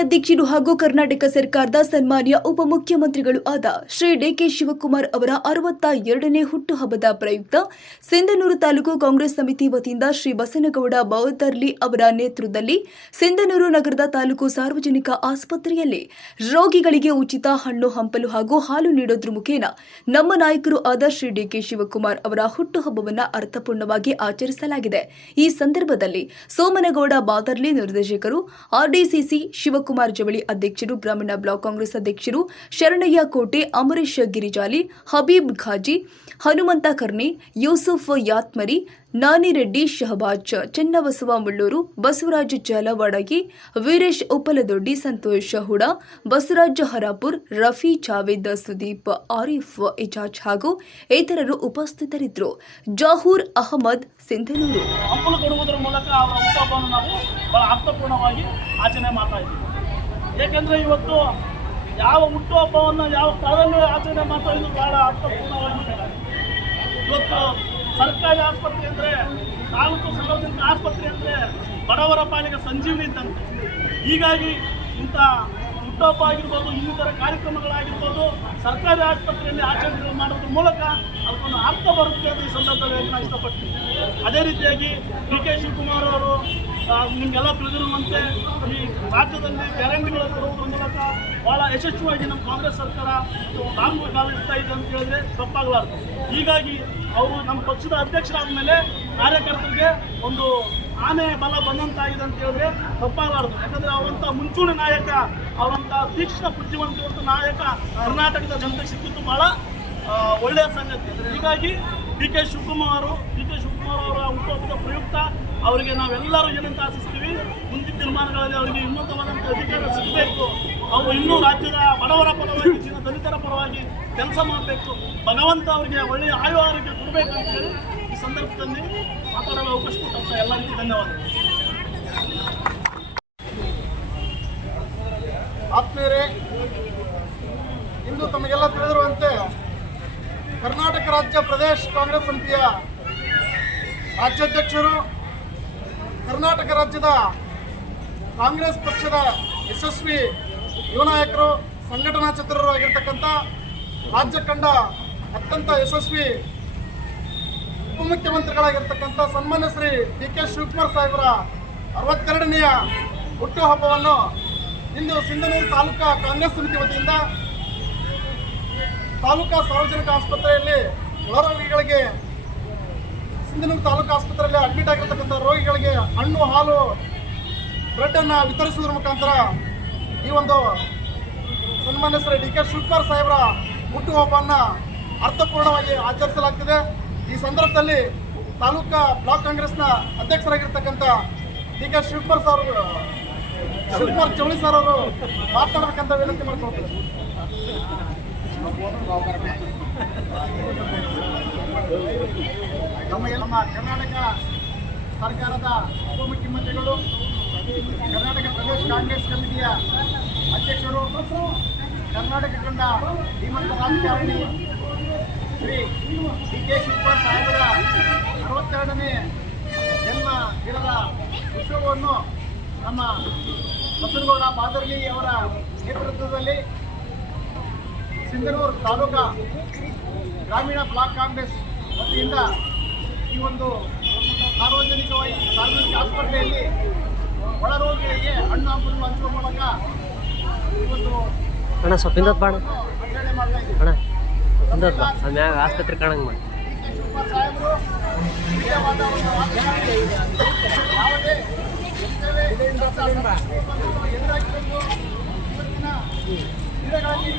ಅಧ್ಯಕ್ಷರು ಹಾಗೂ ಕರ್ನಾಟಕ ಸರ್ಕಾರದ ಸನ್ಮಾನ್ಯ ಉಪಮುಖ್ಯಮಂತ್ರಿಗಳು ಆದ ಶ್ರೀ ಡಿಕೆ ಶಿವಕುಮಾರ್ ಅವರ 62ನೇ ಹುಟ್ಟುಹಬ್ಬದ ಪ್ರಯುಕ್ತ ಸಿಂಧನೂರು ತಾಲೂಕು ಕಾಂಗ್ರೆಸ್ ಸಮಿತಿ ವತಿಯಿಂದ ಶ್ರೀ ಬಸನಗೌಡ ಬೌದ್ದರ್ಲಿ ಅವರ ನೇತೃತ್ವದಲ್ಲಿ ಸಿಂಧನೂರು ನಗರದ ತಾಲೂಕು ಸಾರ್ವಜನಿಕ ಆಸ್ಪತ್ರೆಯಲ್ಲಿ ರೋಗಿಗಳಿಗೆ ಉಚಿತ ಹಣ್ಣು ಹಂಪಲು ಹಾಗೂ ಹಾಲು ನೀಡೋದ್ರ ಮುಖೇನ ನಮ್ಮ ನಾಯಕರು ಆದ ಶ್ರೀ ಡಿಕೆ ಶಿವಕುಮಾರ್ ಅವರ ಹುಟ್ಟುಹಬ್ಬವನ್ನು ಅರ್ಥಪೂರ್ಣವಾಗಿ ಆಚರಿಸಲಾಗಿದೆ. ಈ ಸಂದರ್ಭದಲ್ಲಿ ಸೋಮನಗೌಡ ಬಾದರ್ಲಿ ನಿರ್ದೇಶಕರು, ಆರ್ಡಿಸಿಸಿ ಶಿವಕುಮಾರ್ ಜವಳಿ ಅಧ್ಯಕ್ಷರು, ಬ್ರಾಹ್ಮಣ ಬ್ಲಾಕ್ ಕಾಂಗ್ರೆಸ್ ಅಧ್ಯಕ್ಷರು ಶರಣಯ್ಯ ಕೋಟೆ, ಅಮರೇಶ್ ಗಿರಿಜಾಲಿ, ಹಬೀಬ್ ಖಾಜಿ, ಹನುಮಂತ ಕರ್ನಿ, ಯೂಸುಫ್ ಯಾತ್ಮರಿ, ನಾನಿರೆಡ್ಡಿ ಶಹಬಾಜ್, ಚೆನ್ನಬಸವ ಮುಳ್ಳೂರು, ಬಸವರಾಜ್ ಜಾಲವಾಡಗಿ, ವೀರೇಶ್ ಉಪ್ಪಲದೊಡ್ಡಿ, ಸಂತೋಷ್ ಹುಡ, ಬಸವರಾಜ್ ಹರಾಪುರ್, ರಫಿ ಜಾವೇದ್, ಸುದೀಪ್, ಆರಿಫ್ ಇಜಾಜ್ ಹಾಗೂ ಇತರರು ಉಪಸ್ಥಿತರಿದ್ದರು. ಜಾಹೂರ್ ಅಹಮದ್, ಸಿಂಧನೂರು. ಹಂಪಲು ಕೊಡುವುದರ ಮೂಲಕ ಅವರ ಹುಟ್ಟುಹಬ್ಬವನ್ನು ನಾವು ಬಹಳ ಅರ್ಥಪೂರ್ಣವಾಗಿ ಆಚರಣೆ ಮಾಡ್ತಾ ಇದ್ದೀವಿ. ಏಕೆಂದರೆ ಇವತ್ತು ಯಾವ ಹುಟ್ಟುಹಬ್ಬವನ್ನು ಯಾವ ಸ್ಥಳದಲ್ಲಿ ಆಚರಣೆ ಮಾಡ್ತಾ ಇದ್ದು ಬಹಳ ಅರ್ಥಪೂರ್ಣವಾಗಿ ಇವತ್ತು ಸರ್ಕಾರಿ ಆಸ್ಪತ್ರೆ ಅಂದರೆ, ತಾಲೂಕು ಸಾರ್ವಜನಿಕ ಆಸ್ಪತ್ರೆ ಅಂದರೆ ಬಡವರ ಪಾಲಿಗೆ ಸಂಜೀವನಿ ಇದ್ದಂತೆ. ಹೀಗಾಗಿ ಇಂಥ ಹುಟ್ಟುಹಬ್ಬ ಆಗಿರ್ಬೋದು, ಇನ್ನಿತರ ಕಾರ್ಯಕ್ರಮಗಳಾಗಿರ್ಬೋದು ಸರ್ಕಾರಿ ಆಸ್ಪತ್ರೆಯಲ್ಲಿ ಆಚರಣೆಗಳು ಮಾಡೋದ್ರ ಮೂಲಕ ಅದಕ್ಕೊಂದು ಅರ್ಥ ಬರುತ್ತೆ ಅಂತ ಈ ಸಂದರ್ಭದಲ್ಲಿ ನಾನು ಇಷ್ಟಪಡ್ತೀನಿ. ಅದೇ ರೀತಿಯಾಗಿ ಡಿ ಕೆ ಶಿವಕುಮಾರ್ ಅವರು ನಿಮಗೆಲ್ಲ ತಿಳಿದಿರುವಂತೆ ಈ ರಾಜ್ಯದಲ್ಲಿ ಗ್ಯಾರಂಟಿಗಳನ್ನು ಕೊಡುವುದರ ಮೂಲಕ ಭಾಳ ಯಶಸ್ವಿಯಾಗಿ ನಮ್ಮ ಕಾಂಗ್ರೆಸ್ ಸರ್ಕಾರ ಕಾಲಿಡ್ತಾ ಇದೆ ಅಂತ ಹೇಳಿದ್ರೆ ತಪ್ಪಾಗಲಾರ್ದು. ಹೀಗಾಗಿ ಅವರು ನಮ್ಮ ಪಕ್ಷದ ಅಧ್ಯಕ್ಷರಾದ ಮೇಲೆ ಕಾರ್ಯಕರ್ತರಿಗೆ ಒಂದು ಆನೆ ಬಲ ಬಂದಂತಾಗಿದೆ ಅಂತ ಹೇಳಿದ್ರೆ ತಪ್ಪಾಗಲಾರ್ದು. ಯಾಕಂದರೆ ಅವರಂಥ ಮುಂಚೂಣಿ ನಾಯಕ, ಅವರಂಥ ತೀಕ್ಷ್ಣ ಬುದ್ಧಿವಂತಿವಂತ ನಾಯಕ ಕರ್ನಾಟಕದ ಜನತೆ ಸಿಕ್ಕಿದ್ದು ಭಾಳ ಒಳ್ಳೆಯ ಸಂಗತಿ. ಹೀಗಾಗಿ ಡಿ ಕೆ ಶಿವಕುಮಾರ್ ಅವರ ಹುಟ್ಟುಹಬ್ಬದ ಪ್ರಯುಕ್ತ ಅವರಿಗೆ ನಾವೆಲ್ಲರೂ ಏನಂತ ಆಶಿಸ್ತೀವಿ, ಮುಂದಿನ ದಿನಮಾನಗಳಲ್ಲಿ ಅವರಿಗೆ ಉನ್ನತವಾದಂಥ ಅಧಿಕಾರ ಸಿಗಬೇಕು. ಅವರು ಇನ್ನೂ ರಾಜ್ಯದ ಬಡವರ ಪರವಾಗಿ, ದಲಿತರ ಪರವಾಗಿ ಕೆಲಸ ಮಾಡಬೇಕು. ಭಗವಂತ ಅವರಿಗೆ ಒಳ್ಳೆಯ ಆಯು ಆರೋಗ್ಯ ಕೊಡಬೇಕು ಅಂತ ಹೇಳಿ ಈ ಸಂದರ್ಭದಲ್ಲಿ ಮಾತಾಡಲು ಅವಕಾಶ ಕೊಟ್ಟಂತ ಎಲ್ಲರಿಗೂ ಧನ್ಯವಾದಗಳು. ಆತ್ಮೀಯರೇ, ಇಂದು ತಮಗೆಲ್ಲ ತಿಳಿದಿರುವಂತೆ ಕರ್ನಾಟಕ ರಾಜ್ಯ ಪ್ರದೇಶ ಕಾಂಗ್ರೆಸ್ ಸಮಿತಿಯ ರಾಜ್ಯಾಧ್ಯಕ್ಷರು, ಕರ್ನಾಟಕ ರಾಜ್ಯದ ಕಾಂಗ್ರೆಸ್ ಪಕ್ಷದ ಯಶಸ್ವಿ ಯುವ ನಾಯಕರು, ಸಂಘಟನಾ ಚತುರರು ಆಗಿರ್ತಕ್ಕಂಥ ರಾಜ್ಯ ಕಂಡ ಅತ್ಯಂತ ಯಶಸ್ವಿ ಉಪಮುಖ್ಯಮಂತ್ರಿಗಳಾಗಿರ್ತಕ್ಕಂಥ ಸನ್ಮಾನ್ಯ ಶ್ರೀ ಡಿ ಕೆ ಶಿವಕುಮಾರ್ ಸಾಹೇಬರ 62ನೆಯ ಹುಟ್ಟುಹಬ್ಬವನ್ನು ಇಂದು ಸಿಂಧನೂರು ತಾಲೂಕಾ ಕಾಂಗ್ರೆಸ್ ಸಮಿತಿ ವತಿಯಿಂದ ತಾಲೂಕಾ ಸಾರ್ವಜನಿಕ ಆಸ್ಪತ್ರೆಯಲ್ಲಿ ಒಳರೋಗಿಗಳಿಗೆ, ಸಿಂಧನೂರು ತಾಲೂಕು ಆಸ್ಪತ್ರೆಯಲ್ಲಿ ಅಡ್ಮಿಟ್ ಆಗಿರ್ತಕ್ಕಂಥ ರೋಗಿಗಳಿಗೆ ಹಣ್ಣು, ಹಾಲು, ಬ್ರೆಡ್ಡನ್ನು ವಿತರಿಸುವುದರ ಮುಖಾಂತರ ಈ ಒಂದು ಸನ್ಮಾನ್ಯ ಶ್ರೀ ಡಿ ಕೆ ಶಿವಕುಮಾರ್ ಸಾಹೇಬರ ಹುಟ್ಟುಹಬ್ಬವನ್ನು ಅರ್ಥಪೂರ್ಣವಾಗಿ ಆಚರಿಸಲಾಗ್ತಿದೆ. ಈ ಸಂದರ್ಭದಲ್ಲಿ ತಾಲೂಕಾ ಬ್ಲಾಕ್ ಕಾಂಗ್ರೆಸ್ನ ಅಧ್ಯಕ್ಷರಾಗಿರ್ತಕ್ಕಂಥ ಡಿ ಕೆ ಶಿವಕುಮಾರ್ ಜವಳಿ ಸರ್ ಅವರು ಮಾತನಾಡಬೇಕಂತ ವಿನಂತಿ ಮಾಡ್ಕೊಳ್ತಾರೆ. ನಮ್ಮ ಕರ್ನಾಟಕ ಸರ್ಕಾರದ ಉಪಮುಖ್ಯಮಂತ್ರಿಗಳು, ಕರ್ನಾಟಕ ಪ್ರದೇಶ ಕಾಂಗ್ರೆಸ್ ಕಮಿಟಿಯ ಅಧ್ಯಕ್ಷರು, ಕರ್ನಾಟಕ ಕಂಡ ಧೀಮಂತ ರಾಜಕಾರಣಿ ಶ್ರೀ ಡಿ ಕೆ ಶಿವಕುಮಾರ್ ಸಾಹೇಬರ 62ನೇ ಜನ್ಮ ದಿನದ ಉತ್ಸವವನ್ನು ನಮ್ಮ ಬಸನಗೌಡ ಬಾದರ್ಲಿ ಅವರ ನೇತೃತ್ವದಲ್ಲಿ ಸಿಂಧನೂರು ತಾಲೂಕಾ ಗ್ರಾಮೀಣ ಬ್ಲಾಕ್ ಕಾಂಗ್ರೆಸ್ ವತಿಯಿಂದ ಈ ಒಂದು ಸಾರ್ವಜನಿಕ ಆಸ್ಪತ್ರೆಯಲ್ಲಿ ಒಳರೋಗಿಗಳಿಗೆ ಹಣ್ಣು ಹಂಪಲು ಹಂಚುವ ಮೂಲಕ ಈ ಒಂದು ಆಚರಣೆ ಮಾಡ್ತಾ ಇದ್ದೀವಿ. ಆಸ್ಪತ್ರೆ ಕಾಣಂಗೆ ಮಾಡಿ ಸಾಹೇಬರು ಯಾವುದೇ ಎದುರಾಗಿದ್ದು ಇವತ್ತಿನ ದಿನಗಳಲ್ಲಿ